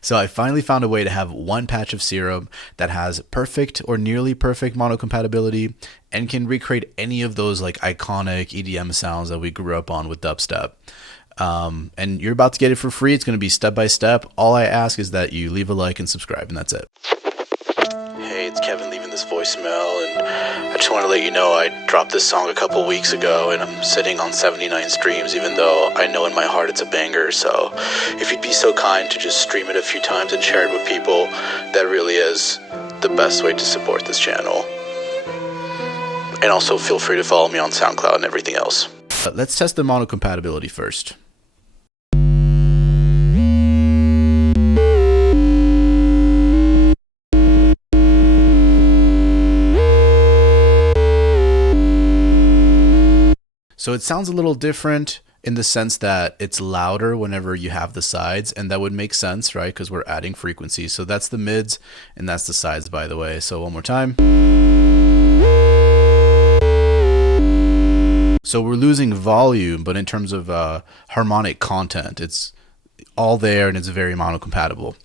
So I finally found a way to have one patch of serum that has perfect or nearly perfect mono compatibility and can recreate any of those like iconic EDM sounds that we grew up on with dubstep. And you're about to get it for free. It's going to be step by step. All I ask is that you leave a like and subscribe, and that's it. Hey, it's Kevin leaving this voicemail, and I just want to let you know I dropped this song a couple weeks ago, and I'm sitting on 79 streams, even though I know in my heart it's a banger. So if you'd be so kind to just stream it a few times and share it with people, that really is the best way to support this channel. And also feel free to follow me on SoundCloud and everything else. But let's test the mono compatibility first. So it sounds a little different in the sense that it's louder whenever you have the sides, and that would make sense, right? Because we're adding frequency. So that's the mids and that's the sides, by the way. So one more time. So we're losing volume, but in terms of harmonic content, it's all there and it's very mono compatible.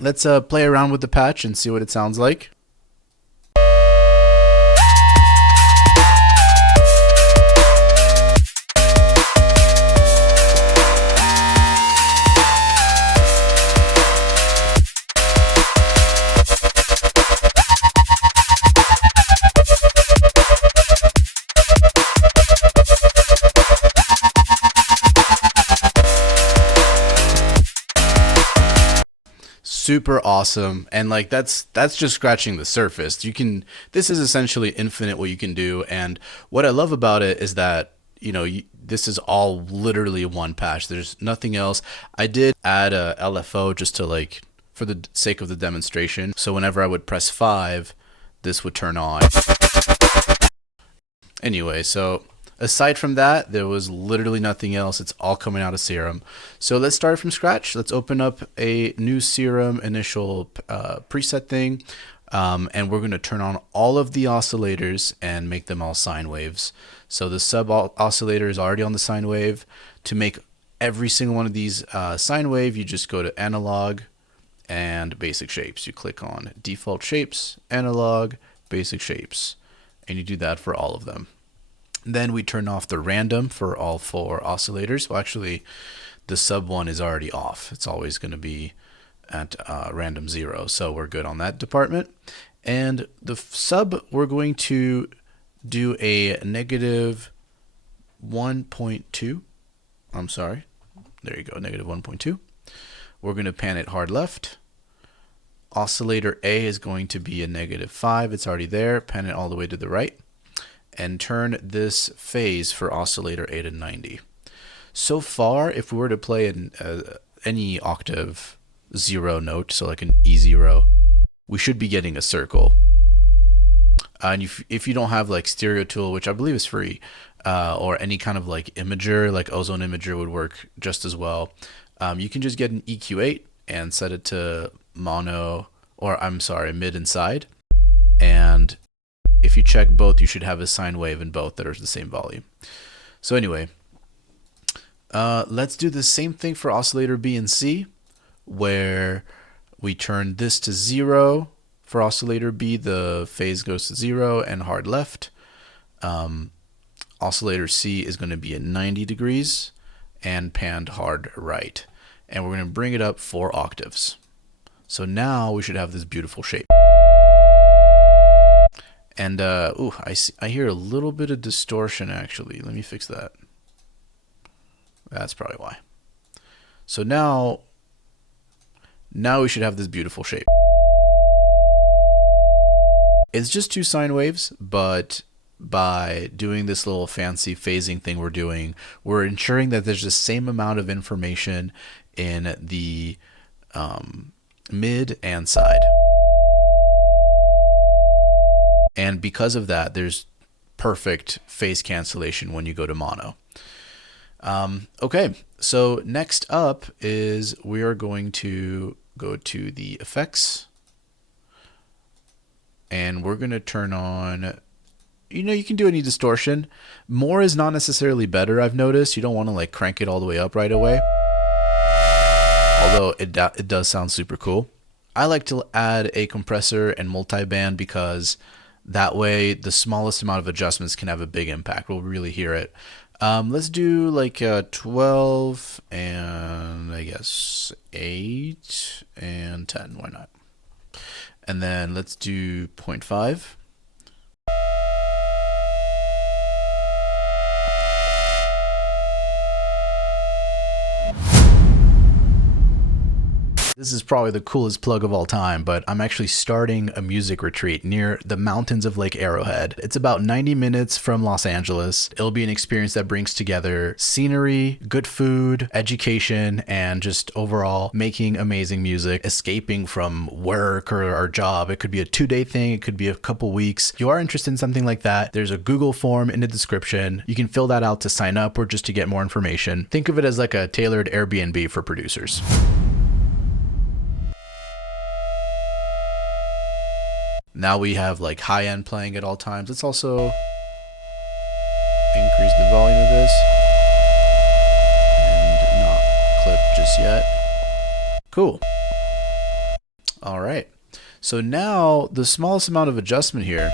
Let's play around with the patch and see what it sounds like. Super awesome, and like that's just scratching the surface. This is essentially infinite what you can do, and what I love about it is that this is all literally one patch. There's nothing else. I did add a LFO just to like for the sake of the demonstration, so whenever I would press 5 this would turn on. Anyway, so aside from that, there was literally nothing else. It's all coming out of Serum. So let's start from scratch. Let's open up a new Serum initial preset thing. And we're going to turn on all of the oscillators and make them all sine waves. So the sub oscillator is already on the sine wave. To make every single one of these sine wave, you just go to analog and basic shapes. You click on default shapes, analog, basic shapes, and you do that for all of them. Then we turn off the random for all 4 oscillators. Well, actually, the sub one is already off. It's always going to be at random 0. So we're good on that department. And the sub, we're going to do a negative 1.2. I'm sorry. There you go, negative 1.2. We're going to pan it hard left. Oscillator A is going to be a negative 5. It's already there. Pan it all the way to the right. And turn this phase for oscillator A to 90. So far, if we were to play any octave 0 note, so like an E0, we should be getting a circle. And if you don't have like Stereo Tool, which I believe is free, or any kind of like imager, like Ozone Imager would work just as well, you can just get an EQ8 and set it to mono, or I'm sorry, mid and side. And if you check both, you should have a sine wave in both that are the same volume. So anyway, let's do the same thing for oscillator B and C, where we turn this to 0. For oscillator B, the phase goes to 0 and hard left. Oscillator C is going to be at 90 degrees and panned hard right. And we're going to bring it up 4 octaves. So now we should have this beautiful shape. And I hear a little bit of distortion actually. Let me fix that. That's probably why. So now we should have this beautiful shape. It's just 2 sine waves, but by doing this little fancy phasing thing we're doing, we're ensuring that there's the same amount of information in the mid and side. And because of that, there's perfect phase cancellation when you go to mono. Okay, so next up is we are going to go to the effects. And we're going to turn on, you can do any distortion. More is not necessarily better, I've noticed. You don't want to like crank it all the way up right away. although it does sound super cool. I like to add a compressor and multiband because that way the smallest amount of adjustments can have a big impact. We'll really hear it. Let's do like 12 and I guess 8 and 10. Why not? And then let's do 0.5. This is probably the coolest plug of all time, but I'm actually starting a music retreat near the mountains of Lake Arrowhead. It's about 90 minutes from Los Angeles. It'll be an experience that brings together scenery, good food, education, and just overall making amazing music, escaping from work or our job. It could be a 2-day thing. It could be a couple weeks. If you are interested in something like that, there's a Google form in the description. You can fill that out to sign up or just to get more information. Think of it as like a tailored Airbnb for producers. Now we have like high end playing at all times. Let's also increase the volume of this and not clip just yet. Cool. All right. So now the smallest amount of adjustment here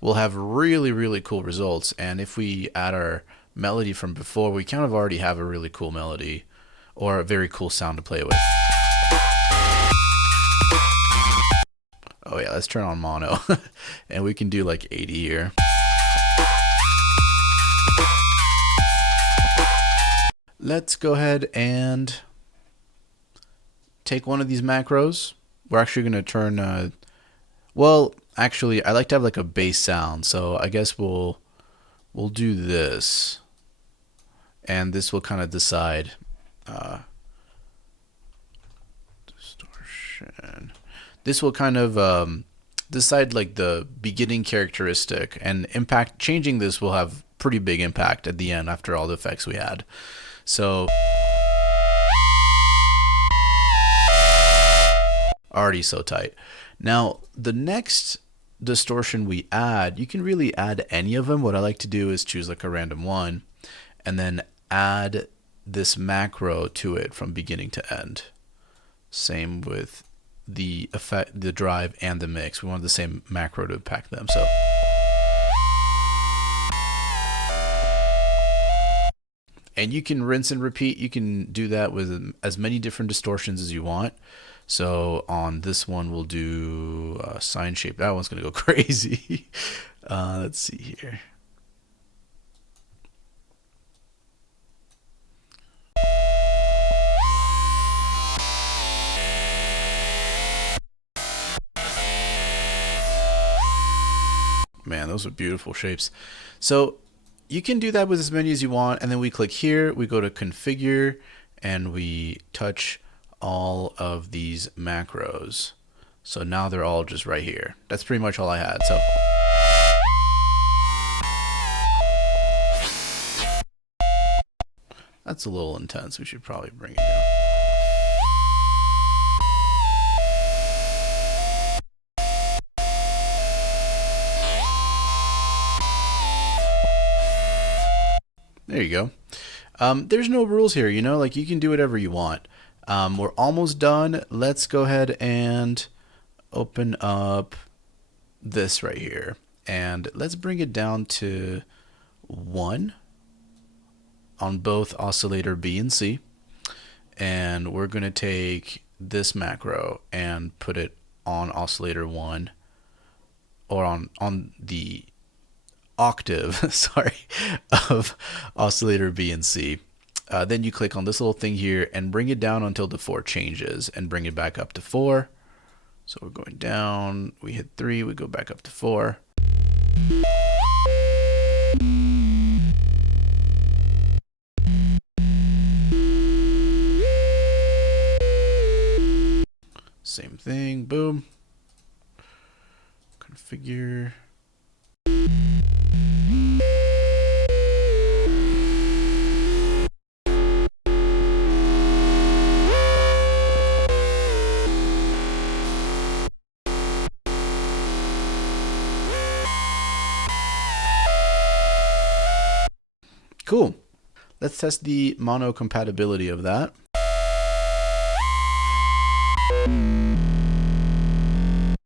will have really, really cool results. And if we add our melody from before, we kind of already have a really cool melody or a very cool sound to play with. Oh yeah, let's turn on mono and we can do like 80 here. Let's go ahead and take one of these macros. We're actually going to turn, well, actually I like to have like a bass sound. So I guess we'll do this and this will kind of decide, distortion. This will kind of decide like the beginning characteristic, and impact. Changing this will have pretty big impact at the end after all the effects we add. So already so tight. Now the next distortion we add, you can really add any of them. What I like to do is choose like a random one and then add this macro to it from beginning to end. Same with the effect, the drive, and the mix. We want the same macro to impact them. So and you can rinse and repeat. You can do that with as many different distortions as you want. So on this one we'll do sine shape. That one's gonna go crazy. Let's see here. Man, those are beautiful shapes. So you can do that with as many as you want, and then we click here, we go to configure, and we touch all of these macros. So now they're all just right here. That's pretty much all I had. So that's a little intense. We should probably bring it down. There you go. There's no rules here, you know, like you can do whatever you want. We're almost done. Let's go ahead and open up this right here. And let's bring it down to 1 on both oscillator B and C. And we're going to take this macro and put it on oscillator 1, or on the octave, sorry, of oscillator B and C. Then you click on this little thing here and bring it down until the 4 changes and bring it back up to 4. So we're going down, we hit 3, we go back up to 4. Same thing, boom. Configure. Cool. let's test the mono compatibility of that.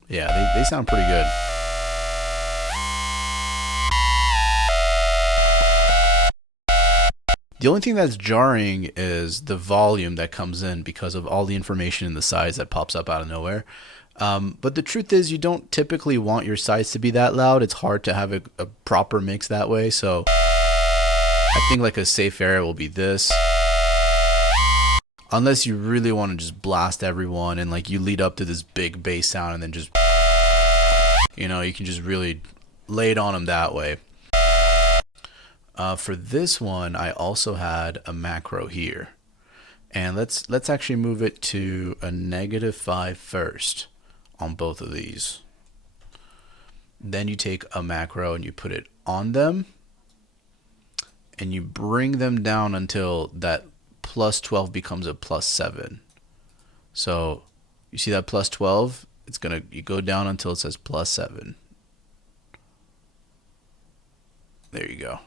Yeah, they sound pretty good. The only thing that's jarring is the volume that comes in because of all the information in the sides that pops up out of nowhere. But the truth is, you don't typically want your sides to be that loud. It's hard to have a proper mix that way. So I think like a safe area will be this. Unless you really want to just blast everyone and like you lead up to this big bass sound and then just, you know, you can just really lay it on them that way. For this one, I also had a macro here. And let's actually move it to a -5 first on both of these. Then you take a macro and you put it on them. And you bring them down until that +12 becomes a +7. So you see that +12? You go down until it says +7. There you go.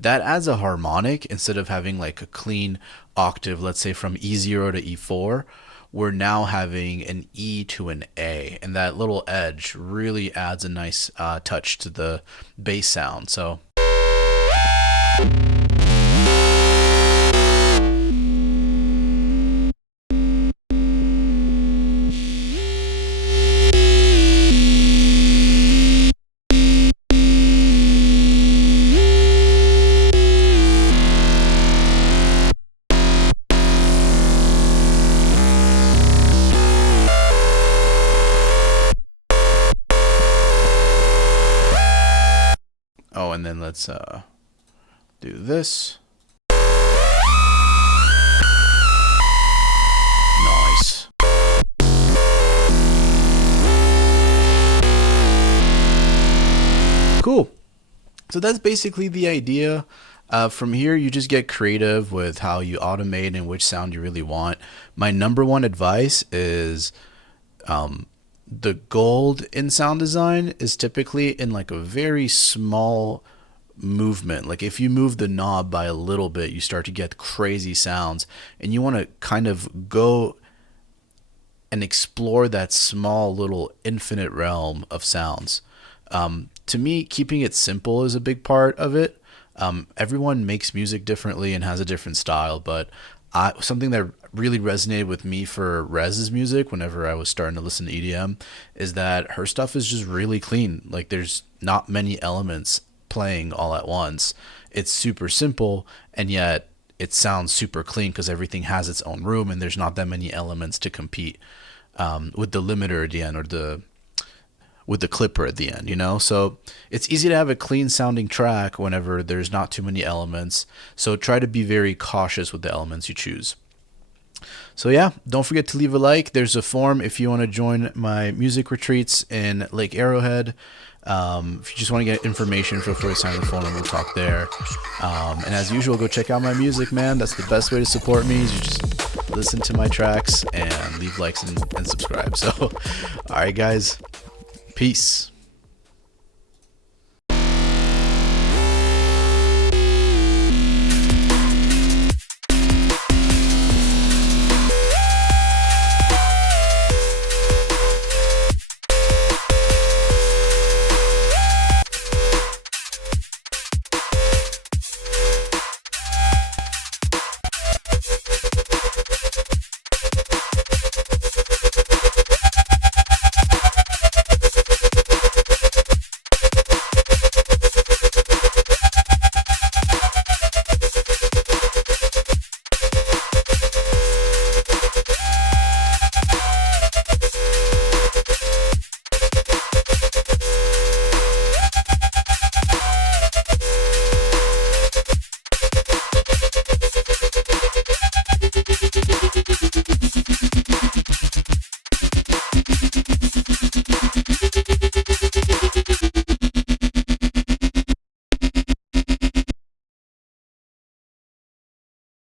That adds a harmonic instead of having like a clean octave, let's say from E0 to E4. We're now having an E to an A, and that little edge really adds a nice touch to the bass sound. So oh, and then let's do this. Nice. Cool. So that's basically the idea. From here, you just get creative with how you automate and which sound you really want. My number one advice is the gold in sound design is typically in like a very small movement. Like if you move the knob by a little bit, you start to get crazy sounds, and you want to kind of go and explore that small little infinite realm of sounds. To me, keeping it simple is a big part of it. Everyone makes music differently and has a different style, but something that really resonated with me for Rez's music whenever I was starting to listen to EDM is that her stuff is just really clean. Like there's not many elements playing all at once. It's super simple, and yet it sounds super clean because everything has its own room and there's not that many elements to compete with the limiter at the end or with the clipper at the end, you know? So it's easy to have a clean sounding track whenever there's not too many elements. So try to be very cautious with the elements you choose. So yeah, don't forget to leave a like. There's a form if you want to join my music retreats in Lake Arrowhead. If you just want to get information, feel free to sign the form and we'll talk there. And as usual, go check out my music, man. That's the best way to support me, is you just listen to my tracks and leave likes and subscribe. So, all right, guys. Peace.